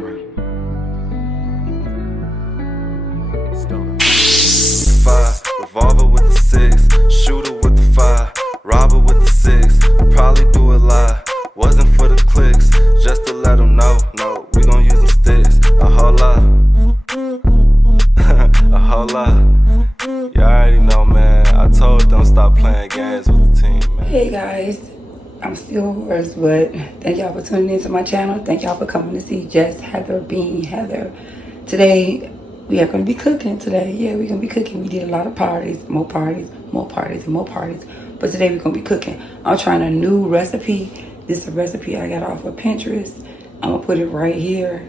Stoner. 5, revolver with the 6, shooter with the 5, robber with the 6. Probably do a lie, wasn't for the clicks, just to let them know. No, we gon' use them sticks. A whole lot, a whole lot. You already know, man. I told them stop playing games with the team, man. Hey guys, I'm still hoarse, but thank y'all for tuning into my channel. Thank y'all for coming to see JusHeatherBeingHeather. Today, we are going to be cooking today. Yeah, we're going to be cooking. We did a lot of parties, more parties, more parties, and more parties. But today, we're going to be cooking. I'm trying a new recipe. This is a recipe I got off of Pinterest. I'm going to put it right here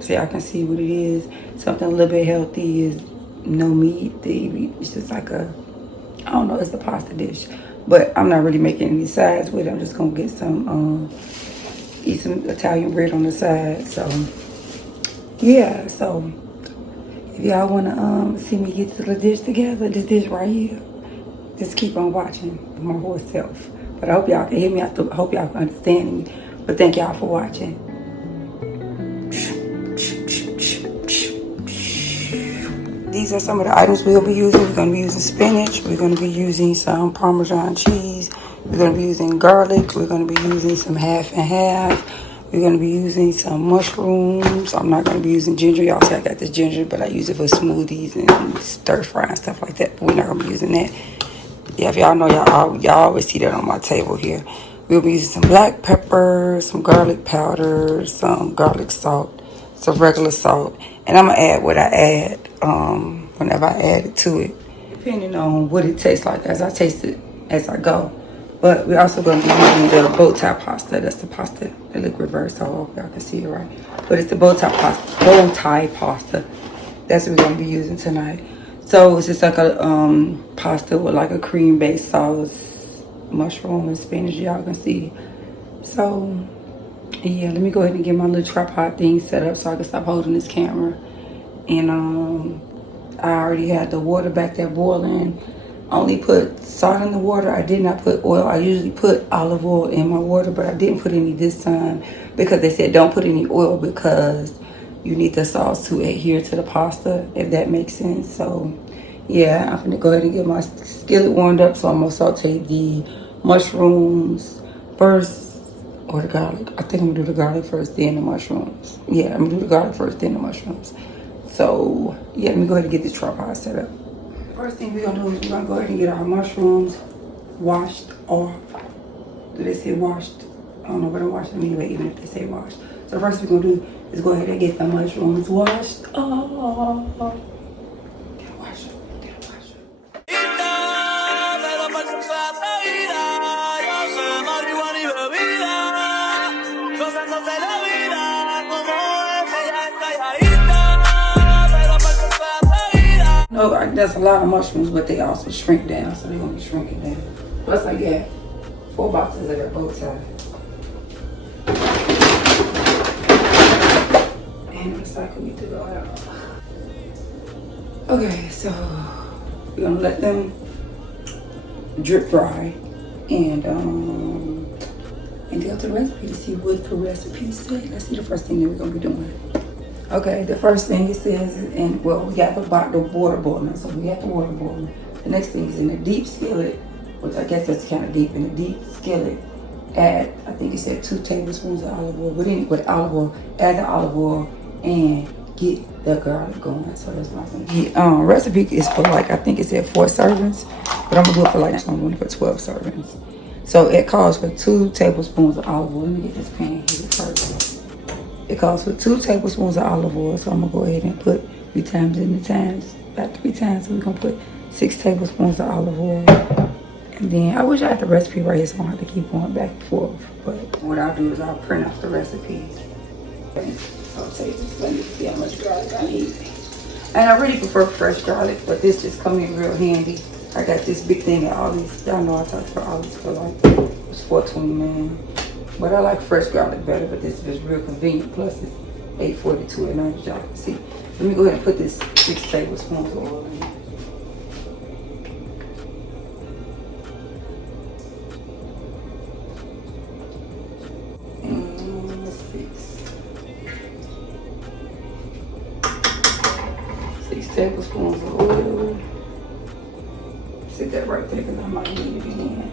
so y'all can see what it is. Something a little bit healthy is no meat. It's just like a, I don't know, it's a pasta dish. But I'm not really making any sides with it. I'm just going to get some, eat some Italian bread on the side. So, yeah, so if y'all want to see me get the dish together, this dish right here, just keep on watching my whole self. But I hope y'all can hear me. I hope y'all can understand me. But thank y'all for watching. These are some of the items we'll be using. We're going to be using spinach. We're going to be using some Parmesan cheese. We're going to be using garlic. We're going to be using some half and half. We're going to be using some mushrooms. I'm not going to be using ginger. Y'all see I got this ginger, but I use it for smoothies and stir fry and stuff like that. But we're not going to be using that. Yeah, if y'all know, y'all always see that on my table here. We'll be using some black pepper, some garlic powder, some garlic salt, some regular salt. And I'm going to add what I add whenever I add it to it, depending on what it tastes like as I taste it as I go. But we're also going to be using the bow tie pasta. That's the pasta that look reversed, so I hope y'all can see it right. But it's the bow tie pasta. That's what we're going to be using tonight. So it's just like a pasta with like a cream-based sauce, mushroom and spinach, y'all can see. So, yeah, let me go ahead and get my little tripod thing set up so I can stop holding this camera. And I already had the water back there boiling. Only put salt in the water. I did not put oil. I usually put olive oil in my water, but I didn't put any this time because they said don't put any oil because you need the sauce to adhere to the pasta, if that makes sense. So, yeah, I'm gonna go ahead and get my skillet warmed up. So I'm gonna saute the mushrooms first, or the garlic. I think I'm gonna do the garlic first, then the mushrooms. Yeah, I'm gonna do the garlic first, then the mushrooms. So, yeah, let me go ahead and get this tripod set up. First thing we're gonna do is we're gonna go ahead and get our mushrooms washed off. Do they say washed? I don't know, but I'm washing them anyway, even if they say washed. So first we're gonna do is go ahead and get the mushrooms washed off. Gotta wash them, gotta wash them. No, that's a lot of mushrooms, but they also shrink down, so they're gonna be shrinking down. Plus I got 4 boxes of that bow tie. And recycle need to go out. Okay, so we're gonna let them drip dry and go to the recipe to see what the recipe says. Let's see the first thing that we're gonna be doing. Okay, the first thing it says, and well, we got the water boiling, so we got the water boiling. The next thing is in the deep skillet, which I guess that's kind of deep. In the deep skillet, add, I think it said 2 tablespoons of olive oil. But anyway, olive oil, add the olive oil and get the garlic going. So that's what I'm gonna get. Recipe is for like, I think it said 4 servings, but I'm gonna do it for like, so I'm doing it for 12 servings. So it calls for 2 tablespoons of olive oil. Let me get this pan here first. It calls for 2 tablespoons of olive oil, so I'm gonna go ahead and put 3 times in the times, about 3 times. So we're gonna put 6 tablespoons of olive oil. And then I wish I had the recipe right here so I don't have to keep going back and forth. But what I'll do is I'll print off the recipe. I'll take this, let me see how much garlic I need. And I really prefer fresh garlic, but this just come in real handy. I got this big thing of olives. Y'all know I talked about olives for like, it was $4.29. But I like fresh garlic better, but this is real convenient. Plus it's $8.42 at night, as y'all can see. Let me go ahead and put this 6 tablespoons of oil in. And 6. tablespoons of oil. Sit that right there because I might need it again.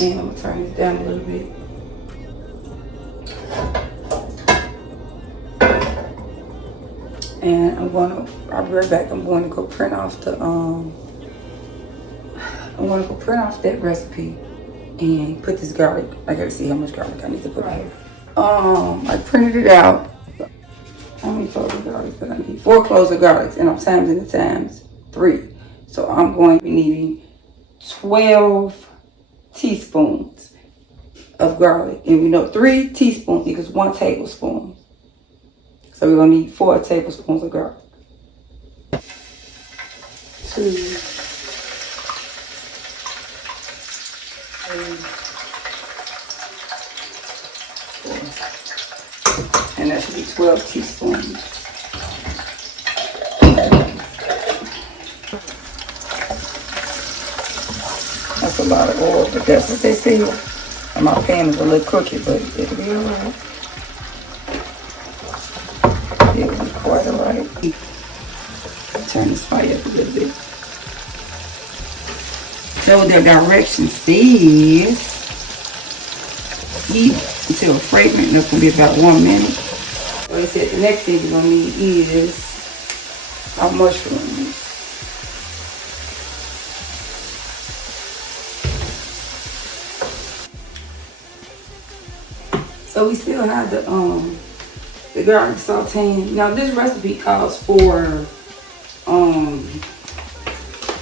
And I'm gonna turn this down a little bit. And I'll be right back. I'm going to go print off that recipe and put this garlic. I gotta see how much garlic I need to put in. I printed it out. How many cloves of garlic do I need? 4 cloves of garlic, and I'm timesing it times 3. So I'm going to be needing 12 teaspoons of garlic. And we know 3 teaspoons equals 1 tablespoon. So we're going to need 4 tablespoons of garlic. 2, 3, and that should be 12 teaspoons. That's a lot of oil, but that's what they say. And my pan is a little crooked, but it'll be alright. It'll be quite alright. Turn this fire up a little bit. So the directions says heat until fragrant. That's gonna be about 1 minute. So they said the next thing you're gonna need is our mushrooms. So we still have the garlic sauteing. Now this recipe calls for I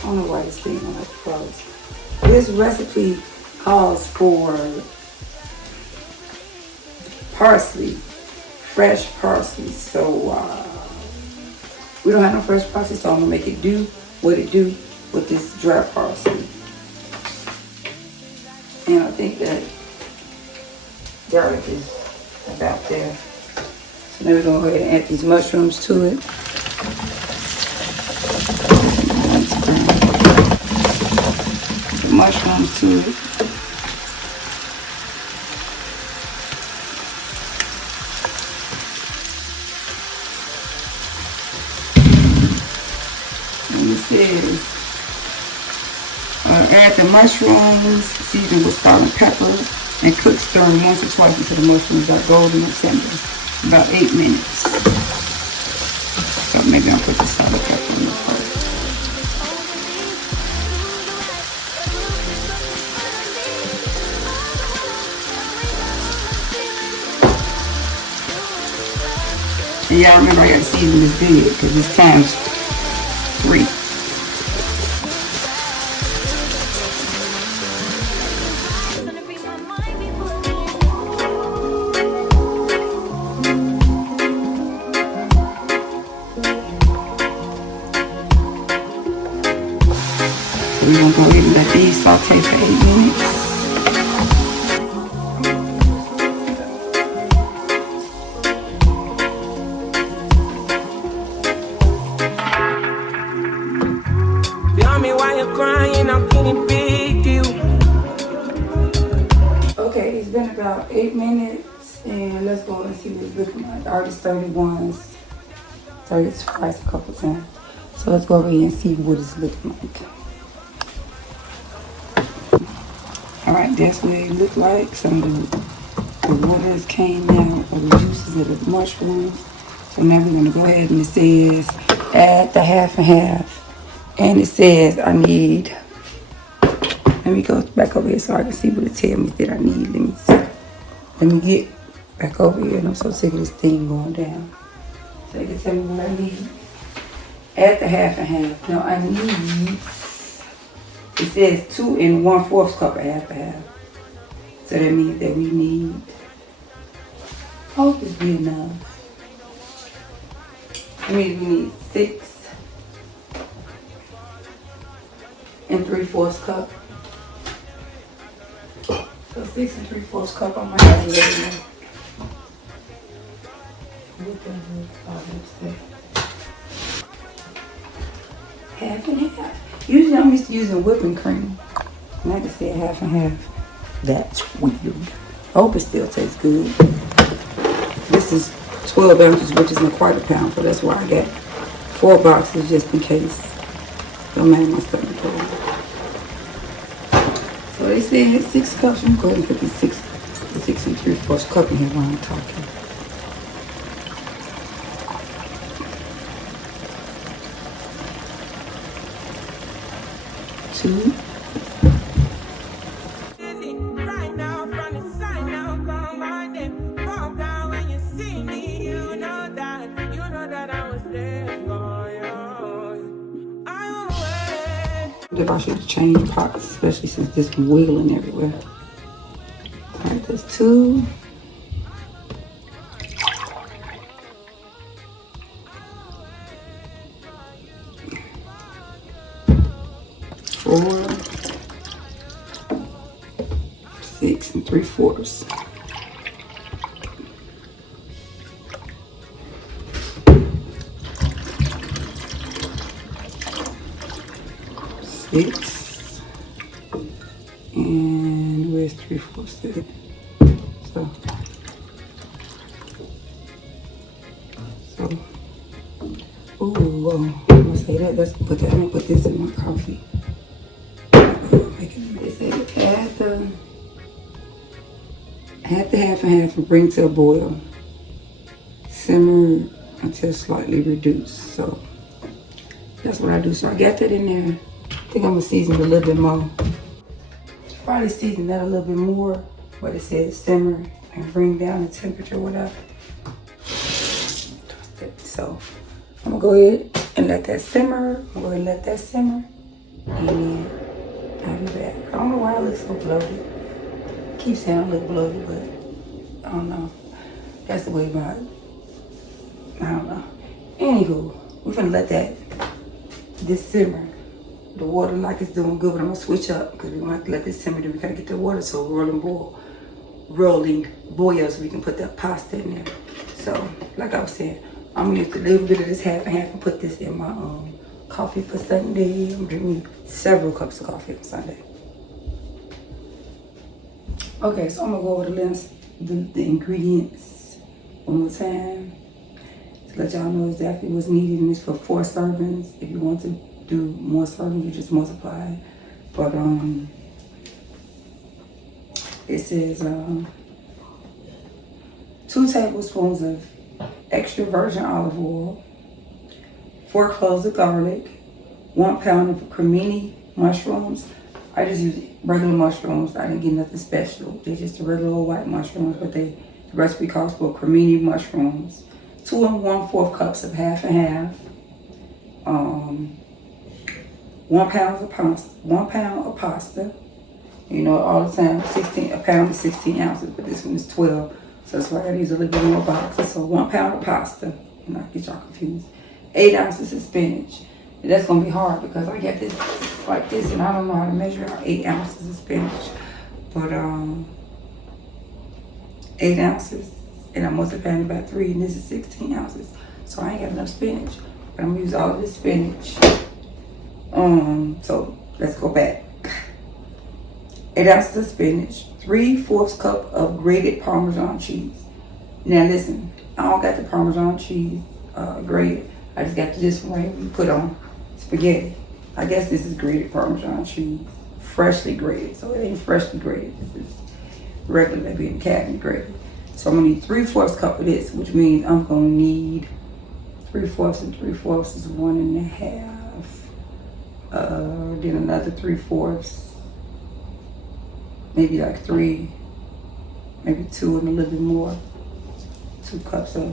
don't know why this thing don't have to close. This recipe calls for parsley, fresh parsley. So we don't have no fresh parsley, so I'm gonna make it do what it do with this dry parsley. And I think that garlic is about there. So now we're gonna go ahead and add these mushrooms to it. The mushrooms to it. And it says, add the mushrooms, season with salt and pepper, and cook stirring once or twice until the mushrooms are golden and tender. About 8 minutes. So maybe I'll put the salt and pepper in the first. Yeah, I remember I got to season this big because it's times 3. We're going to go ahead and let these saute for 8 minutes. Tell me why you're crying, I'm getting big deal. Okay, it's been about 8 minutes, and let's go and see what it's looking like. I already stirred it once, stirred it twice a couple times. So let's go over here and see what it's looking like. Alright, that's what it looked like. Some of the waters came out of the juices of the mushrooms. So now we're going to go ahead and it says add the half and half. And it says I need, let me go back over here so I can see what it tells me that I need. Let me see. Let me get back over here, and I'm so sick of this thing going down. So you can tell me what I need. Add the half and half. Now I need, it says 2 1/4 cup of half and half. So that means that we need, I hope it's be enough. That means we need 6 3/4 cup. So 6 3/4 cup, I might have to let it in. Half and half. Usually I'm used to using whipping cream. And I just said half and half. That's weird. I hope it still tastes good. This is 12 ounces, which is in 1/4 pound, so that's why I got 4 boxes just in case. Don't make my stomach cold. So they said 6 cups. I'm going to put the 6 3/4 cup in here while I'm talking. Two. Right now, from the side now, come on then. Calm down when you see me. You know that I was there for you. I will wait. If I should change pots, especially since this is wiggling everywhere. Alright, that's 2. 4, 6 3/4. 6, and where's 3/4 at? I'm gonna say that. Let's put that. I'm gonna put this in my coffee. They say add the half and half and bring to a boil. Simmer until slightly reduced. So that's what I do. So I got that in there. I think I'm gonna season it a little bit more. Probably season that a little bit more. But it says simmer and bring down the temperature, whatever. So I'm gonna go ahead and let that simmer. I'm gonna go ahead and let that simmer. And then I'll be back. I don't know why I look so bloated. I keep saying I look bloated, but I don't know. That's the way about it. I don't know. Anywho, we're gonna let this simmer. The water like it's doing good, but I'm gonna switch up because we're gonna have to let this simmer. We gotta get the water so rolling boil so we can put that pasta in there. So, like I was saying, I'm gonna use a little bit of this half and half and put this in my coffee for Sunday. I'm drinking several cups of coffee on Sunday. Okay, so I'm gonna go over the ingredients one more time to let y'all know exactly what's needed. And it's for 4 servings. If you want to do more servings, you just multiply. But it says 2 tablespoons of extra virgin olive oil, 4 cloves of garlic, 1 pound of cremini mushrooms. I just use regular mushrooms. I didn't get nothing special. They're just the regular old white mushrooms, but the recipe calls for cremini mushrooms. 2 1/4 cups of half and half. 1 pound of pasta. You know, all the time, a pound is 16 ounces, but this one is 12. So that's why I use a little bit more boxes. So 1 pound of pasta. And I'll get y'all confused. 8 ounces of spinach. And that's gonna be hard because I get this like this and I don't know how to measure out 8 ounces of spinach. But 8 ounces and I'm multiplying it by 3 and this is 16 ounces. So I ain't got enough spinach. But I'm gonna use all of this spinach. So let's go back. 8 ounces of spinach, 3/4 cup of grated Parmesan cheese. Now listen, I don't got the Parmesan cheese grated. I just got this one right we put on spaghetti. I guess this is grated Parmesan cheese, freshly grated. So it ain't freshly grated. This is regular being cabinet grated. So I'm gonna need 3/4 cup of this, which means I'm gonna need 3/4 and 3/4 is 1 1/2. Then another 3/4. Maybe like 3, maybe 2 and a little bit more. 2 cups of,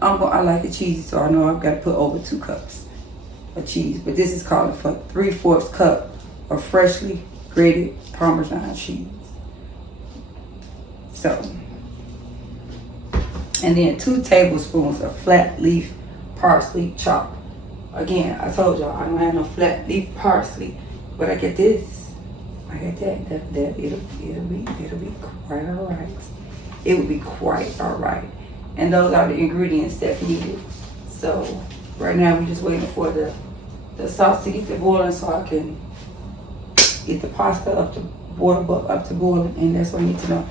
I like it cheesy, so I know I've got to put over 2 cups of cheese. But this is calling for 3/4 cup of freshly grated Parmesan cheese. So, and then 2 tablespoons of flat leaf parsley chopped. Again, I told y'all I don't have no flat leaf parsley, but I get this. I got that it'll be quite all right. It will be quite all right. And those are the ingredients that needed. So right now we're just waiting for the sauce to get to boiling so I can get the pasta up to boiling, and that's what I need to know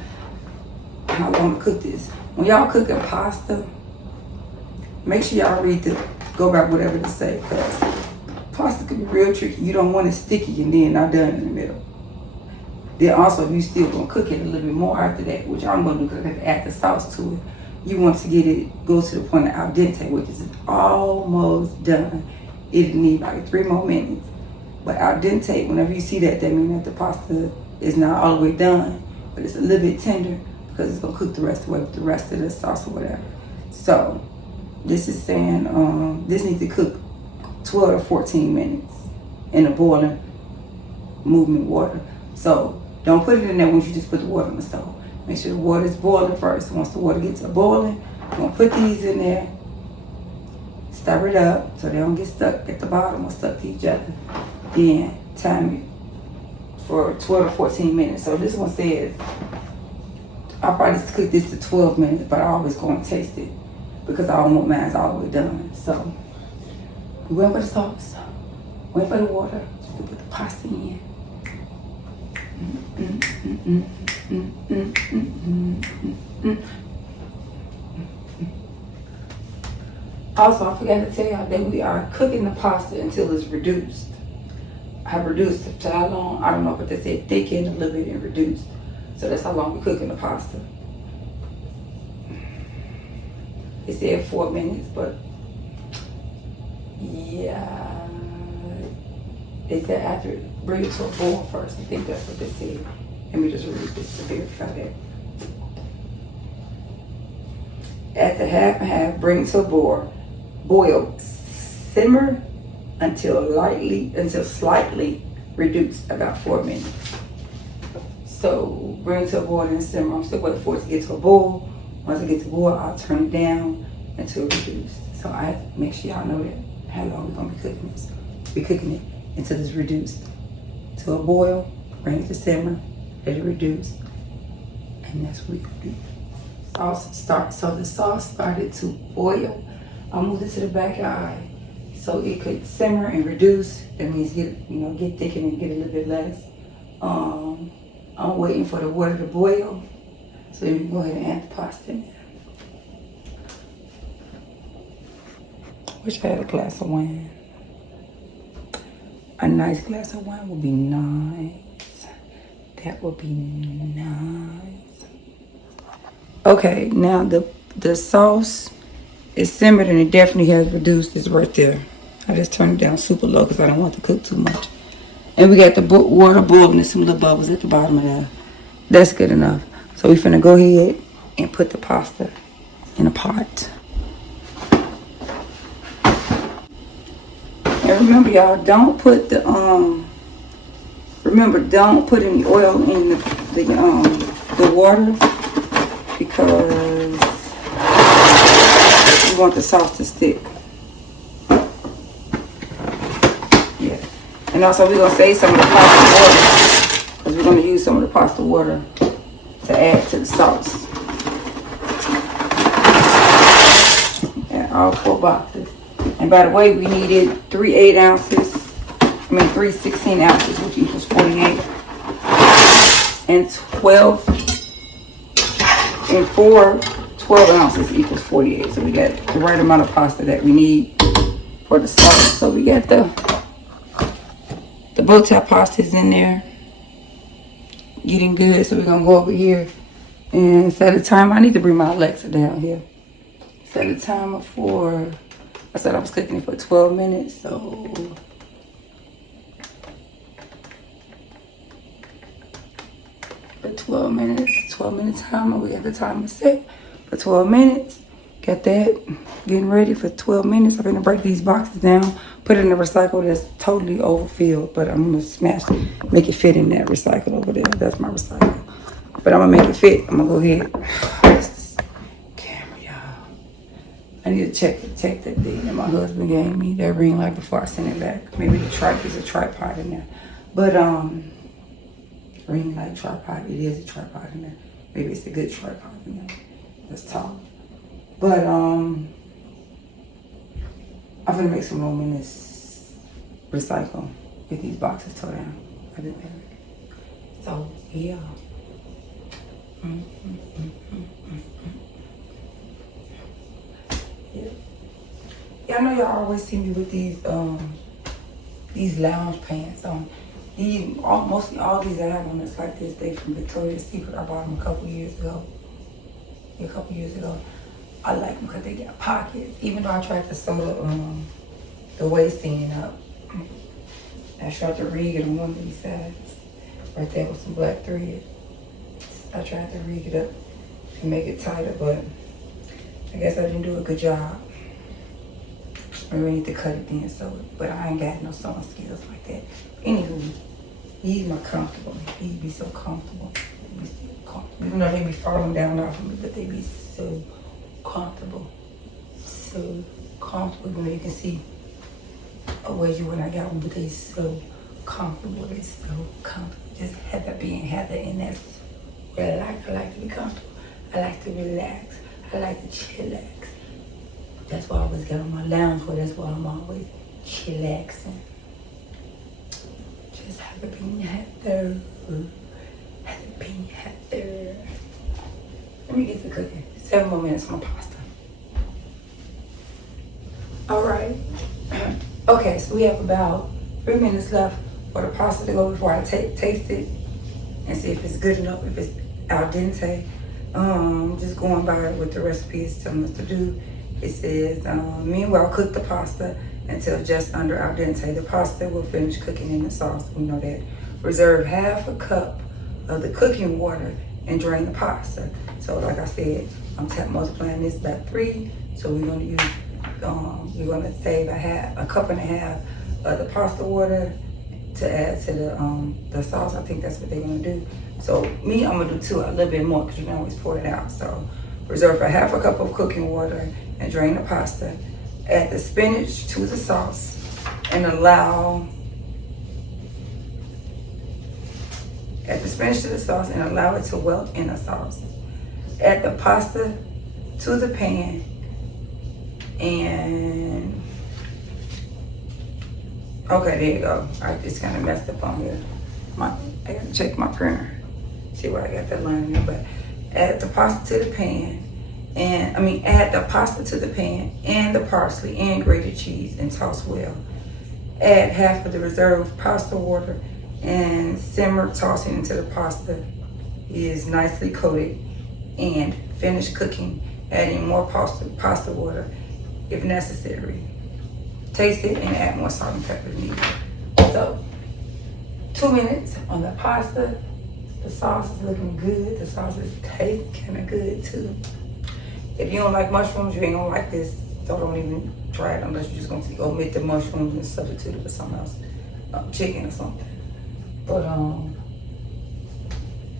how long to cook this. When y'all cooking pasta, make sure y'all read the go by whatever to say, because pasta can be real tricky. You don't want it sticky and then not done in the middle. Then also, if you still gonna cook it a little bit more after that, which I'm gonna do because I have to add the sauce to it, you want to get it, go to the point of al dente, which is almost done. It'll need like 3 more minutes. But al dente, whenever you see that, that means that the pasta is not all the way done, but it's a little bit tender because it's gonna cook the rest of the way with the rest of the sauce or whatever. So this is saying this needs to cook 12 to 14 minutes in a boiling movement water. So don't put it in there once you just put the water on the stove. Make sure the water is boiling first. Once the water gets to boiling, you're gonna put these in there, stir it up so they don't get stuck at the bottom or stuck to each other. Then time it for 12 to 14 minutes. So this one says, I'll probably just cook this to 12 minutes, but I always go and taste it because I don't want mine all the way done. So we went for the sauce, went for the water, just to put the pasta in. Also, I forgot to tell y'all that we are cooking the pasta until it's reduced. I have reduced it to how long? I don't know, but they said thicken a little bit and reduce. So that's how long we're cooking the pasta. It said 4 minutes, but yeah. They said after, bring it to a boil first. I think that's what they said. Let me just read this to verify that. After half and half, bring it to a boil. Boil, simmer until slightly reduced, about 4 minutes. So bring it to a boil and simmer. I'm still waiting for it to get to a boil. Once it gets to a boil, I'll turn it down until it reduced. So I have to make sure y'all know that how long we're gonna be cooking this. Be cooking it until it's reduced to a boil. Bring it to simmer, let it reduce, and that's what we're gonna do. So the sauce started to boil. I moved it to the back eye so it could simmer and reduce. That means get thicker and get a little bit less. I'm waiting for the water to boil, so you can go ahead and add the pasta in there. Wish I had a glass of wine. A nice glass of wine would be nice. That would be nice. Okay, now the sauce is simmered and it definitely has reduced. It's right there. I just turned it down super low because I don't want to cook too much. And we got the water boiling and some little bubbles at the bottom of that. That's good enough. So we're finna go ahead and put the pasta in a pot. And remember, y'all, don't put the don't put any oil in the water because you want the sauce to stick. Yeah. And also, we're gonna save some of the pasta water because we're gonna use some of the pasta water to add to the sauce. And all 4 boxes. And by the way, we needed 3 16 ounces, which equals 48. And 4 12 ounces equals 48. So we got the right amount of pasta that we need for the sauce. So we got the bow tie pasta is in there, getting good. So we're gonna go over here and set a timer. I need to bring my Alexa down here. Set a timer for, I said I was cooking it for 12 minutes, so for 12 minute timer. We got the timer set for 12 minutes. Got that getting ready for 12 minutes. I'm gonna break these boxes down, put it in the recycle that's totally overfilled, but I'm gonna make it fit in that recycle over there. That's my recycle. But I'm gonna make it fit. I'm gonna go ahead. This camera, y'all. I need to check the tech that thing that my husband gave me, that ring light, before I send it back. Maybe there's a tripod in there. But ring light tripod, it is a tripod in there. Maybe it's a good tripod in there. That's tall. But I'm gonna make some room in this recycle. Get these boxes tore down. I didn't have it. So yeah. Yeah. Y'all know y'all always see me with these lounge pants on. Mostly all these I have on is like this. They from Victoria's Secret. I bought them a couple years ago. Yeah, a couple years ago. I like them because they got pockets. Even though I tried to sew the waistband up, I tried to rig it on one of these sides. Right there with some black thread. I tried to rig it up and make it tighter, but I guess I didn't do a good job. I really need to cut it then, so but I ain't got no sewing skills like that. Anywho, these are comfortable. These be so comfortable. They be so comfortable. Even though they be falling down off of me, but they be so comfortable. So comfortable. You know, you can see a ways when I got one, but they so comfortable. They so comfortable. Just Heather being Heather, and that's what I like. I like to be comfortable. I like to relax. I like to chillax. That's why I always get on my lounge wear. That's why I'm always chillaxing. Just Heather being Heather. Heather being Heather. Let me get to cooking. 7 more minutes on my pasta. All right. Okay, so we have about 3 minutes left for the pasta to go before I taste it and see if it's good enough, if it's al dente. Just going by what the recipe is telling us to do. It says, meanwhile, cook the pasta until just under al dente. The pasta will finish cooking in the sauce. We know that. Reserve half a cup of the cooking water and drain the pasta. So like I said, I'm multiplying this by 3. So we're going to use, we're going to save a cup and a half of the pasta water to add to the sauce. I think that's what they're going to do. So me, I'm going to do a little bit more because you can always pour it out. So reserve a half a cup of cooking water and drain the pasta. Add the spinach to the sauce and allow it to wilt in the sauce. Add the pasta to the pan and okay, there you go. I just kind of messed up on here. I gotta check my printer, see where I got that line in, but add the pasta to the pan. Add the pasta to the pan and the parsley and grated cheese and toss well. Add half of the reserved pasta water and simmer, tossing until the pasta is nicely coated, and finish cooking, adding more pasta water if necessary. Taste it and add more salt and pepper if needed. So 2 minutes on the pasta. The sauce is looking good. The sauce is tasting kind of good too. If you don't like mushrooms, you ain't gonna like this. So don't even try it unless you're just gonna omit the mushrooms and substitute it for something else, chicken or something. But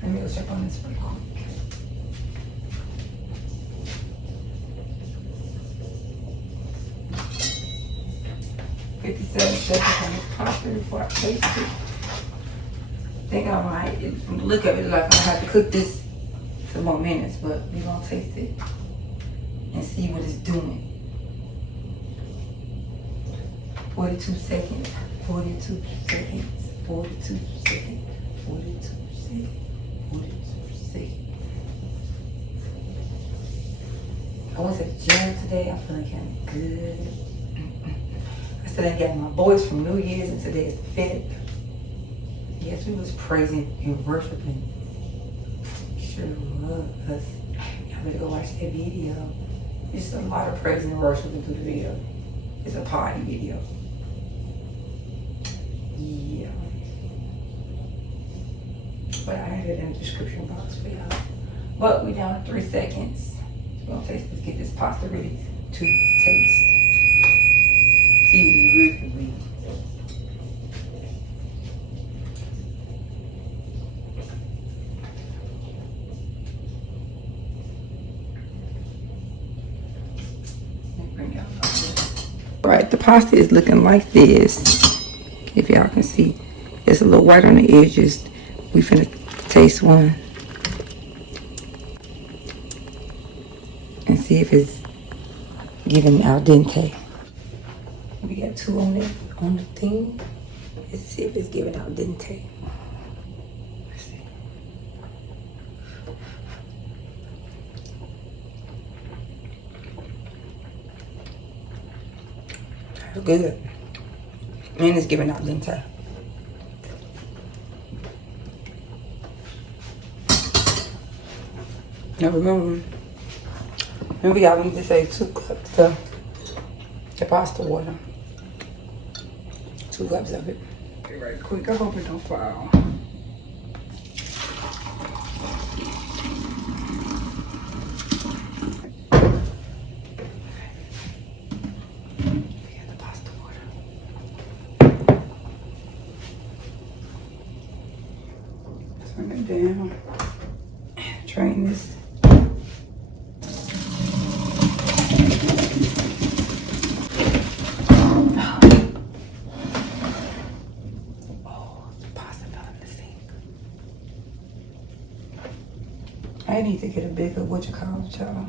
let me go check on this real quick. 57 seconds on this pasta before I taste it. I think I might, from the look of it, like I'm gonna have to cook this some more minutes, but we're gonna taste it and see what it's doing. 42 seconds, 42 seconds, 42 seconds, 42 seconds, 42 seconds. I went to the gym today. I'm feeling kind of good. I said I got my boys from New Year's and today is the 5th. Yes, we was praising and worshiping. Sure was. Y'all better go watch that video. It's a lot of praising and worshiping through the video. It's a party video. Yeah. But I had it in the description box for y'all. But we down to 3 seconds. We're gonna taste this, get this pasta ready to taste. See what we really need. All right, the pasta is looking like this. If y'all can see, it's a little white on the edges. We finna taste one and see if it's giving al dente. We got 2 on it on the thing. Let's see if it's giving al dente. Let's see. Good. And it's giving out lente. Now remember y'all need to say 2 cups of the pasta water. 2 cups of it. Okay, right quick. I hope it don't fall. Turn it down. Drain this. Oh, the pasta fell in the sink. I need to get a bigger, what you call it, y'all.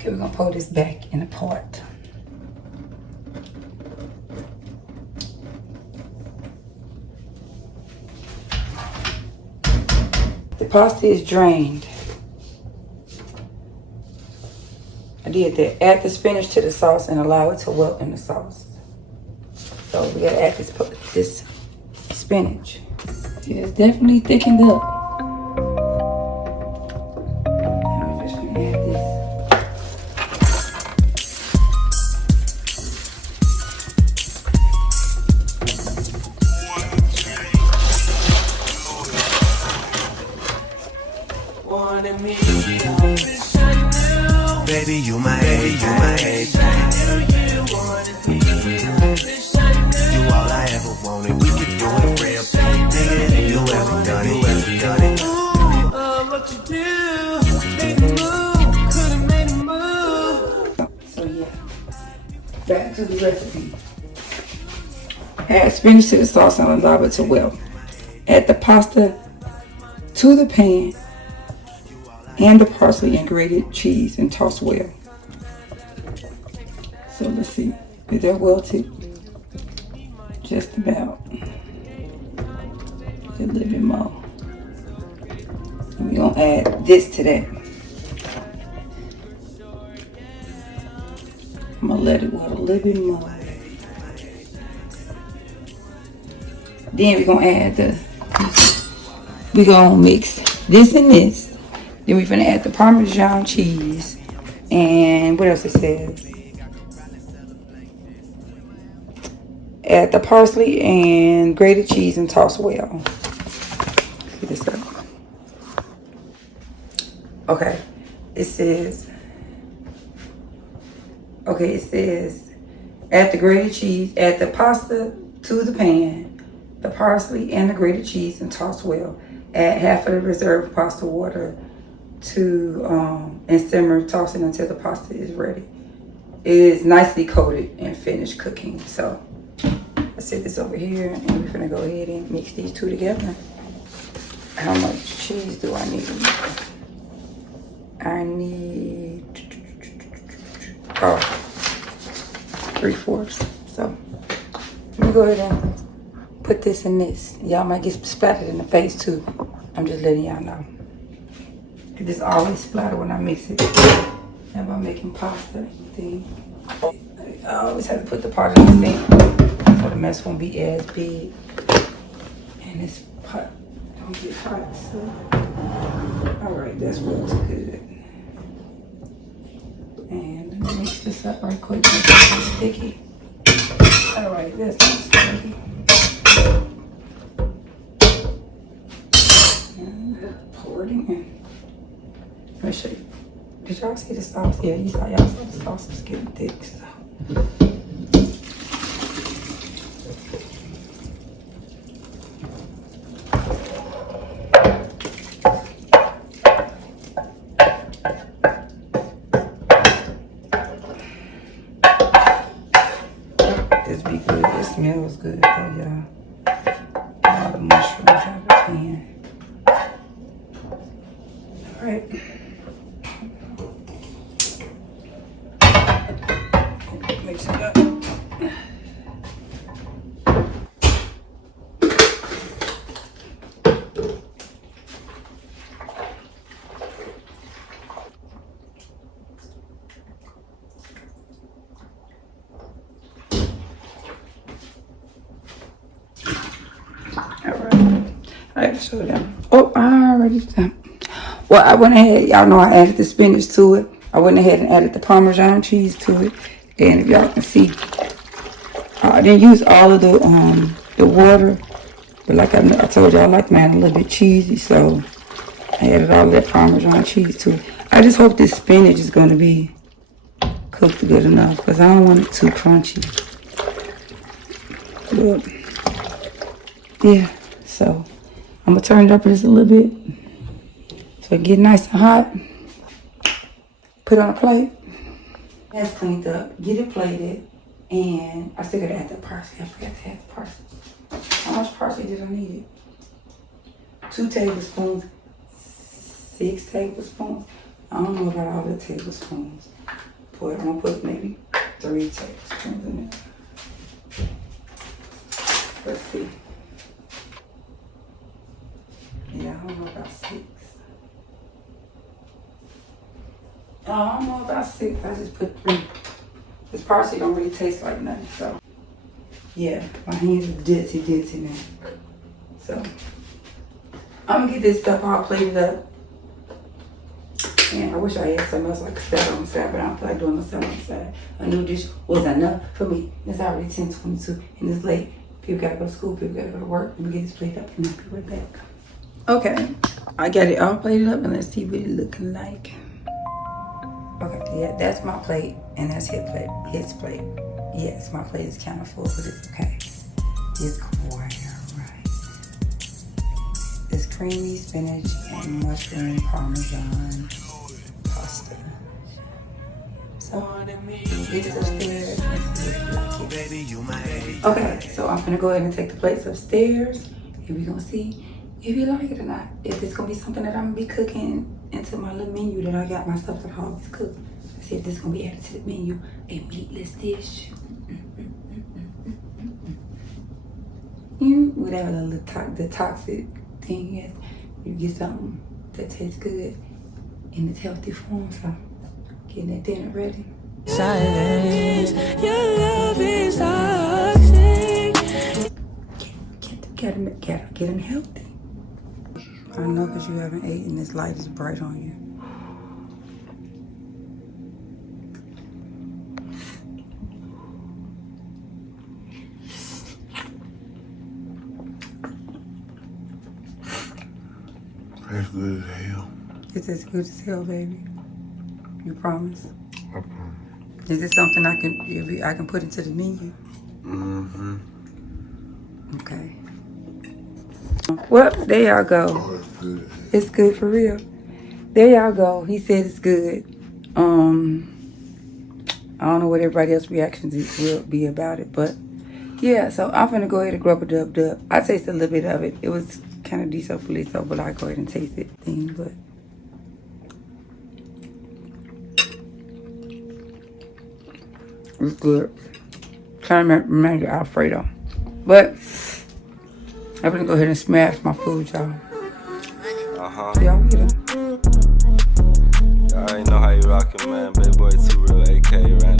Okay, we're gonna pull this back in a pot. The pasta is drained. I did that. Add the spinach to the sauce and allow it to wilt in the sauce. So we gotta add this spinach. Yeah, it's definitely thickened up. I'm just gonna add this. Wanted me, I wish I knew. Baby, you my everything. You wanted me, I wish I knew. You all I ever wanted. We could do it real big. Bigger than you ever done it. Ooh, what you do? Made a move, could've made a move. So yeah, back to the recipe. Add spinach to the sauce and allow it to wilt. Add the pasta to the pan and the parsley and grated cheese and toss well. So let's see, is that wilted? Just about. A little bit more. And we're gonna add this to that. I'm gonna let it wilt a little bit more. Then we're gonna add we're gonna mix this and this. Then we're gonna add the Parmesan cheese. And what else it says? Add the parsley and grated cheese and toss well. Get this up. Okay. It says add the grated cheese, add the pasta to the pan, the parsley and the grated cheese and toss well. Add half of the reserved pasta water to and simmer, tossing until the pasta is ready. It is nicely coated and finished cooking. So let's set this over here and we're gonna go ahead and mix these two together. How much cheese do I need? I need 3/4. So let me go ahead and put this in this. Y'all might get splattered in the face too. I'm just letting y'all know. This always splatter when I mix it. And if I'm making pasta or anything, I always have to put the pot in the sink so the mess won't be as big. And this pot don't get hot. So, all right, that's what's good. And let me mix this up right quick. It's sticky. All right, that's not sticky. And pour it in. Let me show you. Did y'all see the sauce? Yeah, y'all saw the sauce is getting thick. So. This be good. It smells good though, y'all. All the mushrooms out of the pan. I have to show them. Oh, I already done. Well, I went ahead. Y'all know I added the spinach to it. I went ahead and added the Parmesan cheese to it. And if y'all can see, I didn't use all of the water. But like I told y'all, I like mine a little bit cheesy. So I added all of that Parmesan cheese to it. I just hope this spinach is going to be cooked good enough. Because I don't want it too crunchy. But, yeah, so I'm going to turn it up just a little bit. So it get nice and hot. Put it on a plate. That's cleaned up. Get it plated. And I still got to add the parsley. I forgot to add the parsley. How much parsley did I need? 2 tablespoons. 6 tablespoons. I don't know about all the tablespoons. But I'm going to put maybe 3 tablespoons in there. Let's see. Yeah, I don't know about 6. I don't know about 6. I just put 3. This parsley don't really taste like nothing, so. Yeah, my hands are dirty now. So, I'm gonna get this stuff all plated up. And I wish I had something else I could set on the side, but I don't feel like doing no stuff on the side. A new dish was enough for me. It's already 10:22 and it's late. People gotta go to school, people gotta go to work. Let me get this plate up and I'll be right back. Okay, I got it all plated up and let's see what it looking like. Okay, yeah, that's my plate and that's his plate. Yes, my plate is kind of full, but it's okay. It's quite alright. It's creamy spinach and mushroom parmesan pasta. So, get it upstairs. Okay, so I'm gonna go ahead and take the plates upstairs and we're gonna see if you like it or not. If it's gonna be something that I'm gonna be cooking into my little menu that I got my stuff that I always cook. Let's see if this is gonna be added to the menu. A meatless dish. Whatever the toxic thing is, you get something that tastes good in its healthy form. So, getting that dinner ready. Silence, your love is toxic. Get them healthy. I know because you haven't eaten. This light is bright on you. That's good as hell. It's as good as hell, baby. You promise? I promise. Is this something I can put into the menu? Mm-hmm. Okay. Well, there y'all go. Oh, it's good. It's good for real. There y'all go. He said it's good. I don't know what everybody else's reactions will be about it, but yeah. So I'm gonna go ahead and grub a dub. I tasted a little bit of it. It was kind of decently so, but I go ahead and taste it. But it's good. Kind of reminds me of Alfredo, but I'm gonna go ahead and smash my food, y'all. So y'all get them. Y'all already know how you rockin', man. BAYBOYTOOREAL, aka Random.